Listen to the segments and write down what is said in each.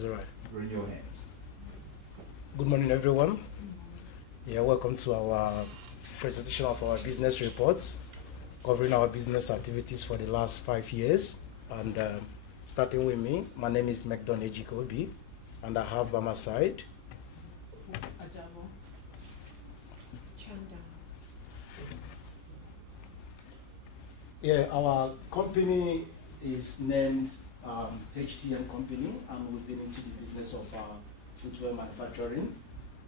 All right. We're in your hands. Good morning, everyone. Yeah, welcome to our presentation of our business reports, covering our business activities for the last 5 years. And starting with me, my name is McDon Ejike Obi, and I have by my side Ajabor. Yeah, our company is named HTM Company, and we've been into the business of footwear manufacturing.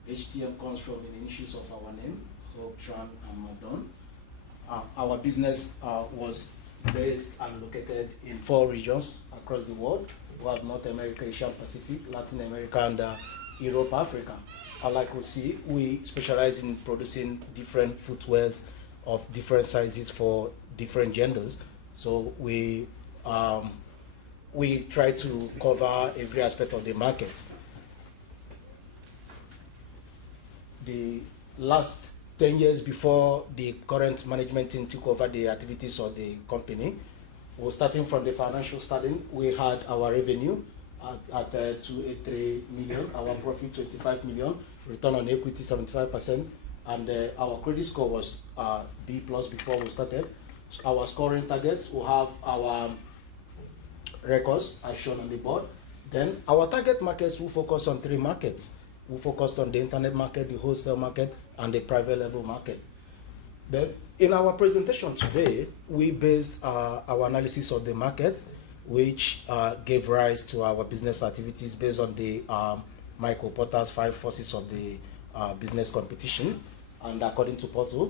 HTM comes from the initials of our name, Hope, Tran, and McDon. Our business was based and located in 4 regions across the world. We have North America, Asia Pacific, Latin America, and Europe, Africa. Like we see, we specialize in producing different footwears of different sizes for different genders. So we try to cover every aspect of the market. The last 10 years before the current management team took over the activities of the company, well, starting from the financial starting, we had our revenue at 283 million, our profit 25 million, return on equity 75%, and our credit score was B+ before we started. So our scoring targets, we have our records as shown on the board. Then our target markets will focus on 3 markets. We focused on the internet market, the wholesale market, and the private label market. Then in our presentation today, we based our analysis of the market, which gave rise to our business activities based on the Michael Porter's 5 forces of the business competition. And according to Porter,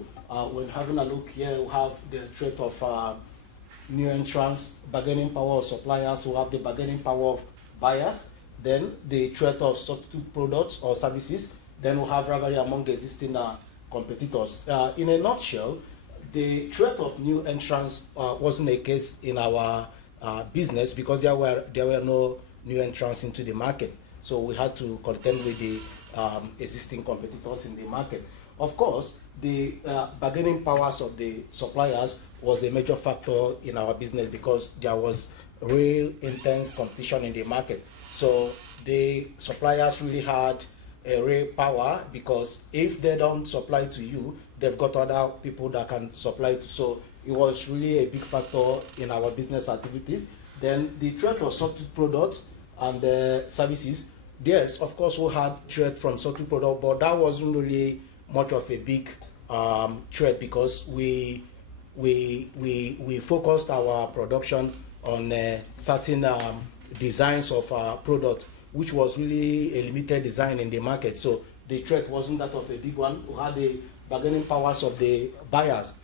when having a look here, we have the threat of new entrants, bargaining power of suppliers, who have the bargaining power of buyers, then the threat of substitute products or services, then we have rivalry among existing competitors. In a nutshell, the threat of new entrants wasn't a case in our business because there were no new entrants into the market. So we had to contend with the existing competitors in the market. Of course, the bargaining powers of the suppliers was a major factor in our business because there was real intense competition in the market. So the suppliers really had a real power because if they don't supply to you, they've got other people that can supply to. So it was really a big factor in our business activities. Then the threat of substitute products and services. Yes, of course, we had threat from substitute products, but that wasn't really much of a big threat because we focused our production on certain designs of our product, which was really a limited design in the market. So the threat wasn't that of a big one. We had the bargaining powers of the buyers,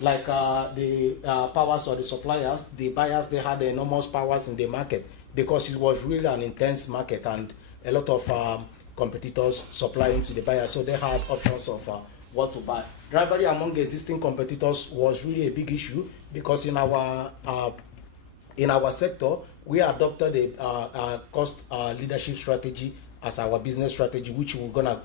like the powers of the suppliers. The buyers, they had enormous powers in the market because it was really an intense market and a lot of competitors supplying to the buyers, so they had options of what to buy. Rivalry among existing competitors was really a big issue because in our sector, we adopted a cost leadership strategy as our business strategy, which we're gonna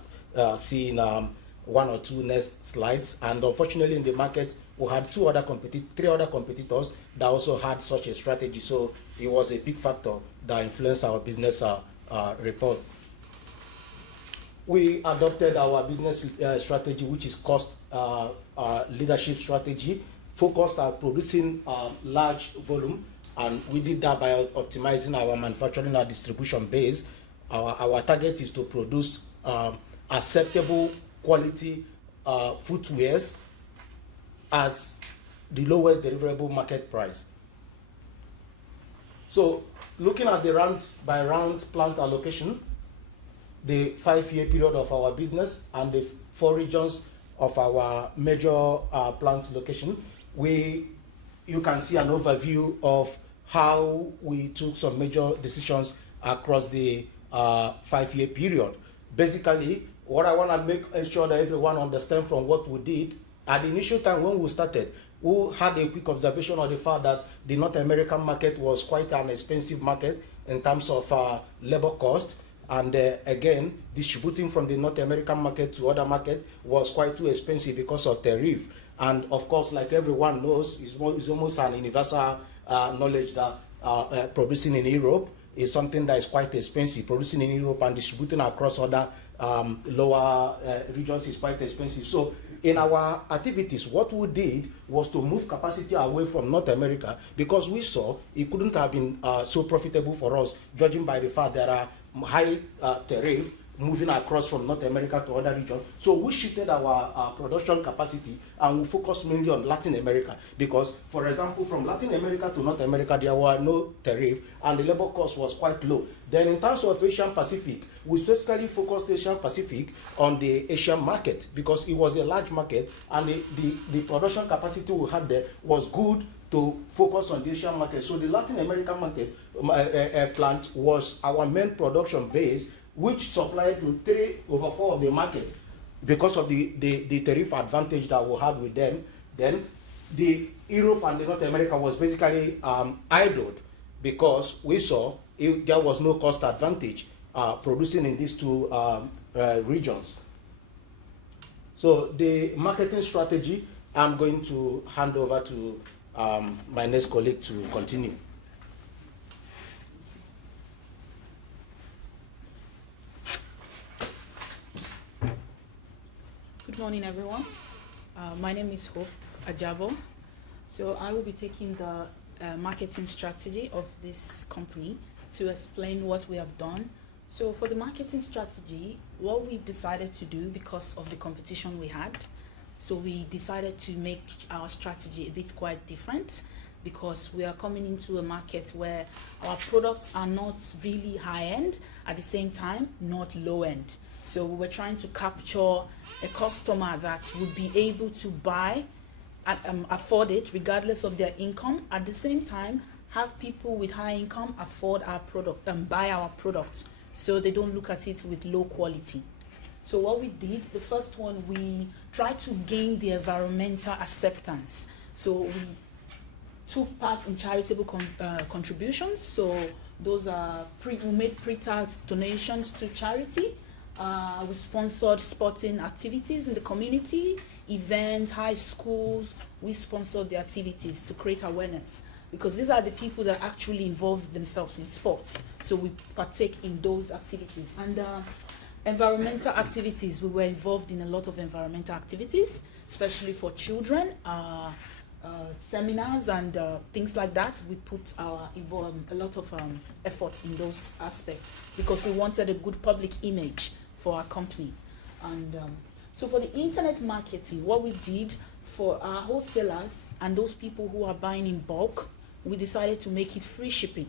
see in 1 or 2 next slides. And unfortunately, in the market, we had 3 other competitors that also had such a strategy. So it was a big factor that influenced our business report. We adopted our business strategy, which is cost leadership strategy, focused on producing large volume, and we did that by optimizing our manufacturing and distribution base. Our target is to produce acceptable quality footwears at the lowest deliverable market price. So looking at the round by round plant allocation, the 5-year period of our business and the 4 regions of our major plant location, you can see an overview of how we took some major decisions across the 5-year period. Basically, what I want to make sure that everyone understands from what we did, at the initial time when we started, we had a quick observation of the fact that the North American market was quite an expensive market in terms of labor cost. And again, distributing from the North American market to other markets was quite too expensive because of tariff. And of course, like everyone knows, it's almost an universal knowledge that producing in Europe is something that is quite expensive. Producing in Europe and distributing across other lower regions is quite expensive. So in our activities, what we did was to move capacity away from North America, because we saw it couldn't have been so profitable for us, judging by the fact there are high tariff moving across from North America to other regions. So we shifted our production capacity and we focused mainly on Latin America, because, for example, from Latin America to North America, there were no tariff and the labor cost was quite low. Then in terms of Asian Pacific, we specifically focused Asian Pacific on the Asian market because it was a large market, and the production capacity we had there was good to focus on the Asian market. So the Latin American market plant was our main production base, which supplied to 3/4 of the market because of the tariff advantage that we had with them. Then the Europe and the North America was basically idled because we saw there was no cost advantage producing in these two regions. So the marketing strategy, I'm going to hand over to my next colleague to continue. Good morning, everyone. My name is Ajabor. So I will be taking the marketing strategy of this company to explain what we have done. So for the marketing strategy, what we decided to do because of the competition we had, so we decided to make our strategy a bit quite different, because we are coming into a market where our products are not really high-end, at the same time, not low-end. So we were trying to capture a customer that would be able to buy and afford it regardless of their income. At the same time, have people with high income afford our product and buy our products, so they don't look at it with low quality. So what we did, the first one, we tried to gain the environmental acceptance. So we took part in charitable contributions. So those are we made pre-tax donations to charity. We sponsored sporting activities in the community, events, high schools. We sponsored the activities to create awareness, because these are the people that actually involve themselves in sports. So we partake in those activities. And environmental activities, we were involved in a lot of environmental activities, especially for children, seminars and things like that. We put a lot of effort in those aspects because we wanted a good public image for our company. And so for the internet marketing, what we did for our wholesalers and those people who are buying in bulk, we decided to make it free shipping.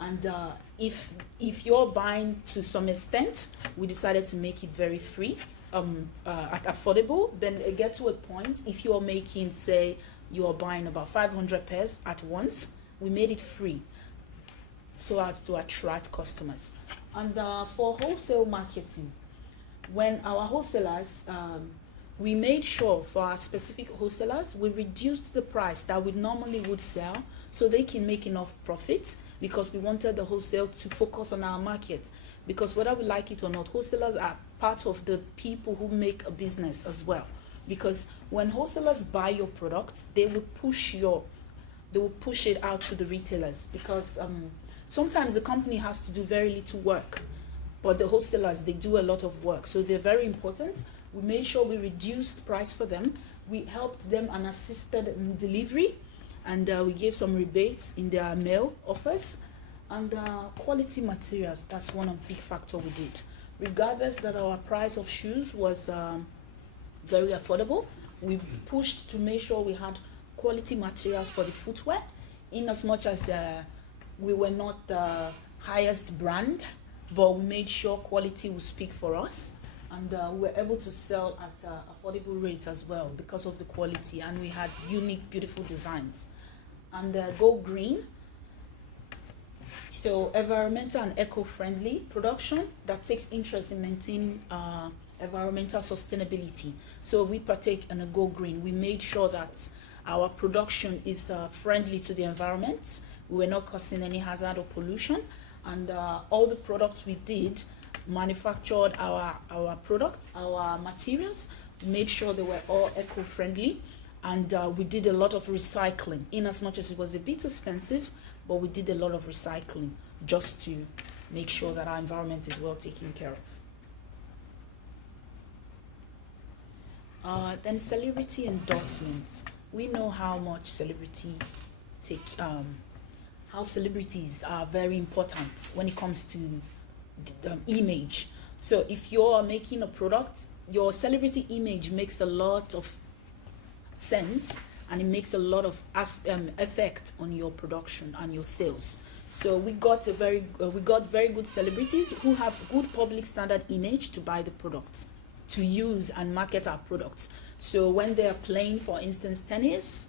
And if you're buying to some extent, we decided to make it very free, affordable. Then it get to a point, if you're making, say, you're buying about 500 pairs at once, we made it free so as to attract customers. And for wholesale marketing, when our wholesalers, we made sure for our specific wholesalers, we reduced the price that we normally would sell so they can make enough profit, because we wanted the wholesale to focus on our market. Because whether we like it or not, wholesalers are part of the people who make a business as well. Because when wholesalers buy your product, they will push it out to the retailers, because sometimes the company has to do very little work, but the wholesalers, they do a lot of work. So they're very important. We made sure we reduced price for them. We helped them and assisted delivery, and we gave some rebates in their mail offers. And quality materials, that's one of the big factor we did. Regardless that our price of shoes was very affordable, we pushed to make sure we had quality materials for the footwear, in as much as we were not the highest brand, but we made sure quality would speak for us. And we were able to sell at affordable rates as well because of the quality, and we had unique, beautiful designs. And go green, so environmental and eco-friendly production that takes interest in maintaining environmental sustainability. So we partake in a go green. We made sure that our production is friendly to the environment. We were not causing any hazard or pollution, and all the products we did manufactured our products, our materials, made sure they were all eco-friendly, and we did a lot of recycling. In as much as it was a bit expensive, but we did a lot of recycling just to make sure that our environment is well taken care of. Then celebrity endorsements. We know how much how celebrities are very important when it comes to image. So if you're making a product, your celebrity image makes a lot of sense, and it makes a lot of effect on your production and your sales. So we got very good celebrities who have good public standard image to buy the products, to use and market our products. So when they are playing, for instance, tennis,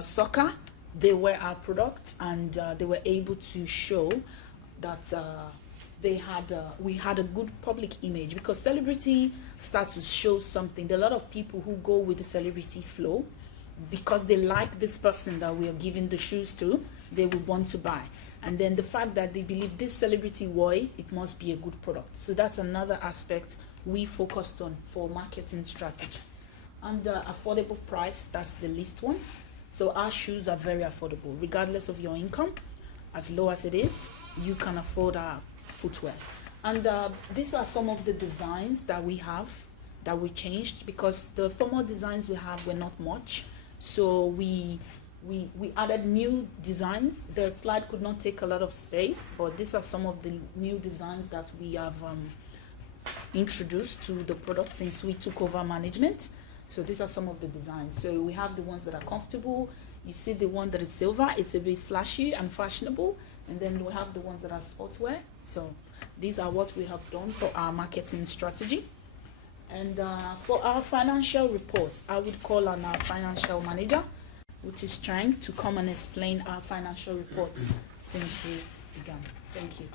soccer, they wear our products, and they were able to show that we had a good public image, because celebrity status shows something. There are a lot of people who go with the celebrity flow because they like this person that we are giving the shoes to, they will want to buy. And then the fact that they believe this celebrity wore it, it must be a good product. So that's another aspect we focused on for marketing strategy. And affordable price, that's the least one. So our shoes are very affordable, regardless of your income. As low as it is, you can afford our footwear. And these are some of the designs that we have, that we changed, because the former designs we have were not much. So we added new designs. The slide could not take a lot of space, but these are some of the new designs that we have introduced to the product since we took over management. So these are some of the designs. So we have the ones that are comfortable. You see the one that is silver, it's a bit flashy and fashionable. And then we have the ones that are sportswear. So these are what we have done for our marketing strategy. And for our financial report, I would call on our financial manager, which is trying to come and explain our financial report since we began. Thank you.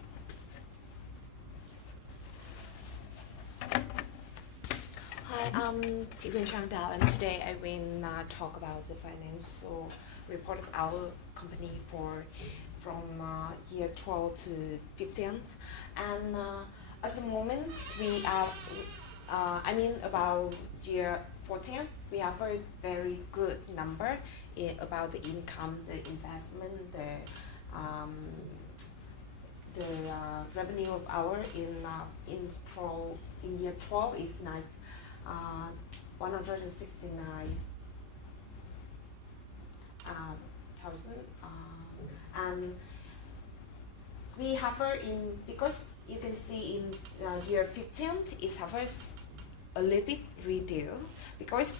Hi, I'm Thi Huyen Trang Dao, and today I will talk about the financial report of our company from year 12 to 15. And at the moment, we are, about year 14, we have a very good number about the income, the investment, the revenue of our in year 12 is 169,000, and we have because you can see in year 15 it has a little bit reduced, because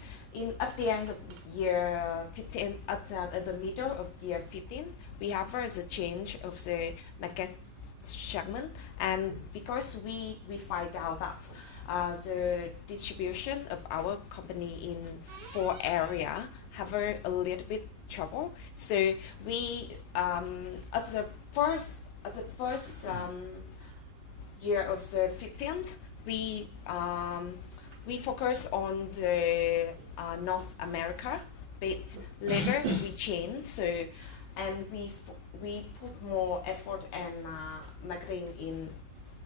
at the end of year 15, at the middle of year 15, we have the change of the market segment, and because we find out that the distribution of our company in 4 areas have a little bit trouble. So we at the first year of the 15th, we focus on the North America, but later we change. So and we put more effort and marketing in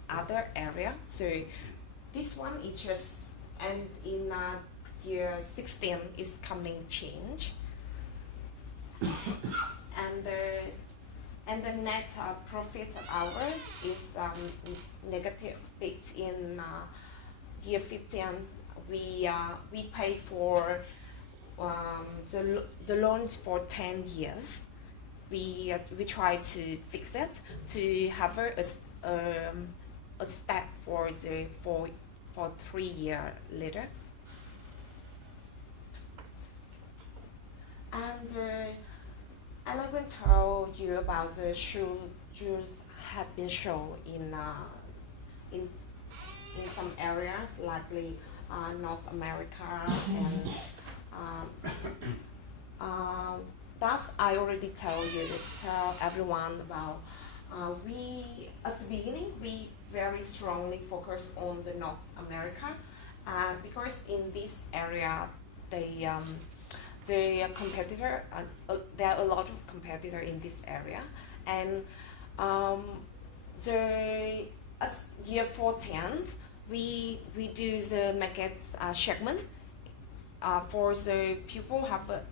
other area. So this one is just, and in year 16 is coming change. And the net profit of ours is negative. But in year 15, we pay for the loans for 10 years. We try to fix that to have a step for 3 years later. And I will tell you about the shoes had been shown in some areas, likely North America, and that's I already tell everyone about. We at the beginning we very strongly focus on the North America, because in this area the competitor, there are a lot of competitors in this area, and at year 14 we do the market segment for the people have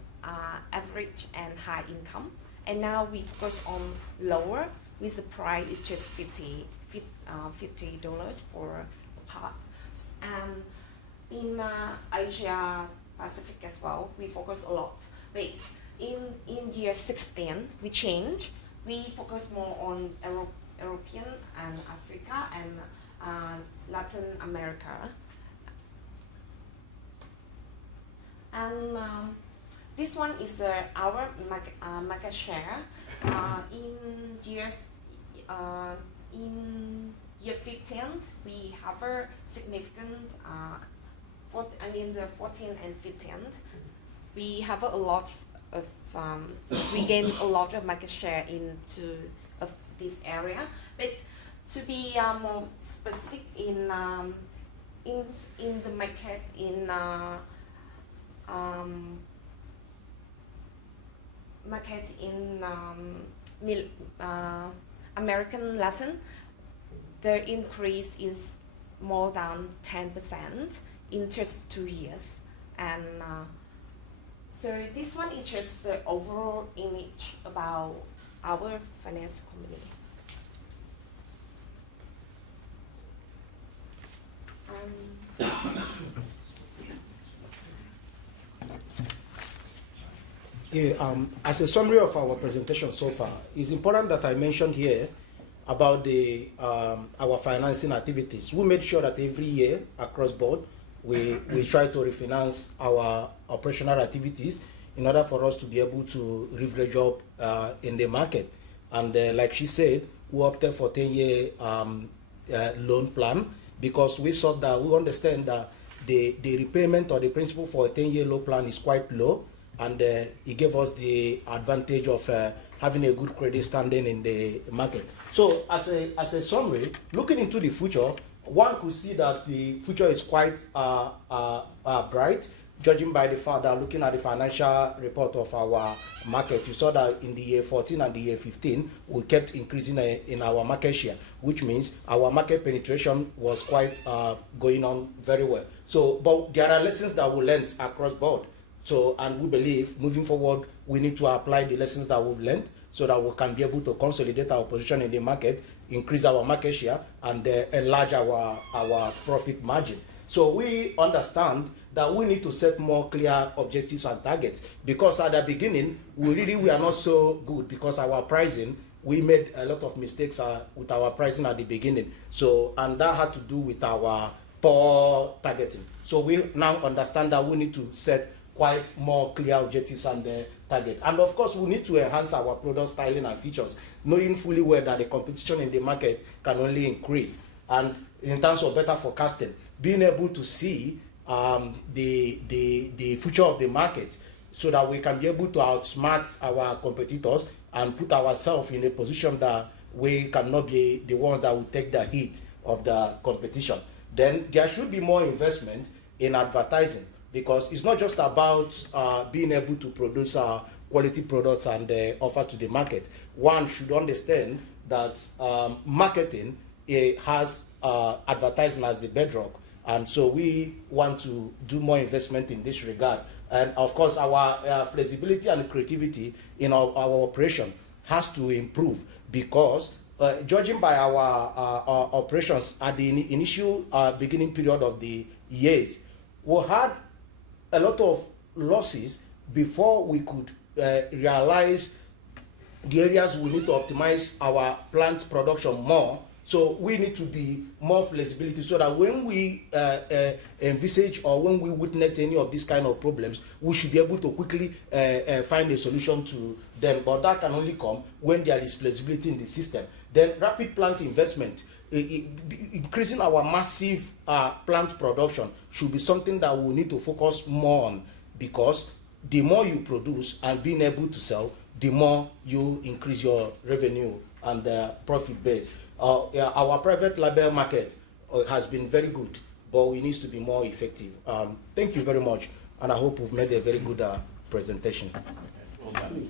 average and high income, and now we focus on lower with the price is just $50 for a part. And in Asia Pacific as well, we focus a lot. But in year 16, we change. We focus more on European and Africa and Latin America. And this one is our market share. In year 15, we have a significant, the 14 and 15, we have a lot of, we gain a lot of market share into this area. But to be more specific in the market in American Latin, the increase is more than 10% in just 2 years. And so this one is just the overall image about our finance company. As a summary of our presentation so far, it's important that I mentioned here about our financing activities. We made sure that every year across board, we try to refinance our operational activities in order for us to be able to leverage up in the market. And like she said, we opted for 10-year loan plan because we thought that we understand that the repayment or the principal for a 10-year loan plan is quite low, and it gave us the advantage of having a good credit standing in the market. So as a summary, looking into the future, one could see that the future is quite bright, judging by the fact that looking at the financial report of our market, you saw that in the year 14 and the year 15, we kept increasing in our market share, which means our market penetration was quite going on very well. So, but there are lessons that we learned across board. So, and we believe moving forward, we need to apply the lessons that we've learned so that we can be able to consolidate our position in the market, increase our market share, and enlarge our profit margin. So we understand that we need to set more clear objectives and targets, because at the beginning, we are not so good because our pricing, we made a lot of mistakes with our pricing at the beginning. So, and that had to do with our poor targeting. So we now understand that we need to set quite more clear objectives and target. And of course, we need to enhance our product styling and features, knowing fully well that the competition in the market can only increase. And in terms of better forecasting, being able to see the future of the market so that we can be able to outsmart our competitors and put ourselves in a position that we cannot be the ones that will take the heat of the competition. Then there should be more investment in advertising, because it's not just about being able to produce quality products and offer to the market. One should understand that marketing has advertising as the bedrock, and so we want to do more investment in this regard. And of course, our flexibility and creativity in our operation has to improve, because judging by our operations at the initial beginning period of the years, we had a lot of losses before we could realize the areas we need to optimize our plant production more. So we need to be more flexibility so that when we envisage or when we witness any of these kind of problems, we should be able to quickly find a solution to them. But that can only come when there is flexibility in the system. Then rapid plant investment, increasing our massive plant production should be something that we need to focus more on, because the more you produce and being able to sell, the more you increase your revenue and profit base. Our private label market has been very good, but we need to be more effective. Thank you very much, and I hope we've made a very good presentation. Okay. Well done.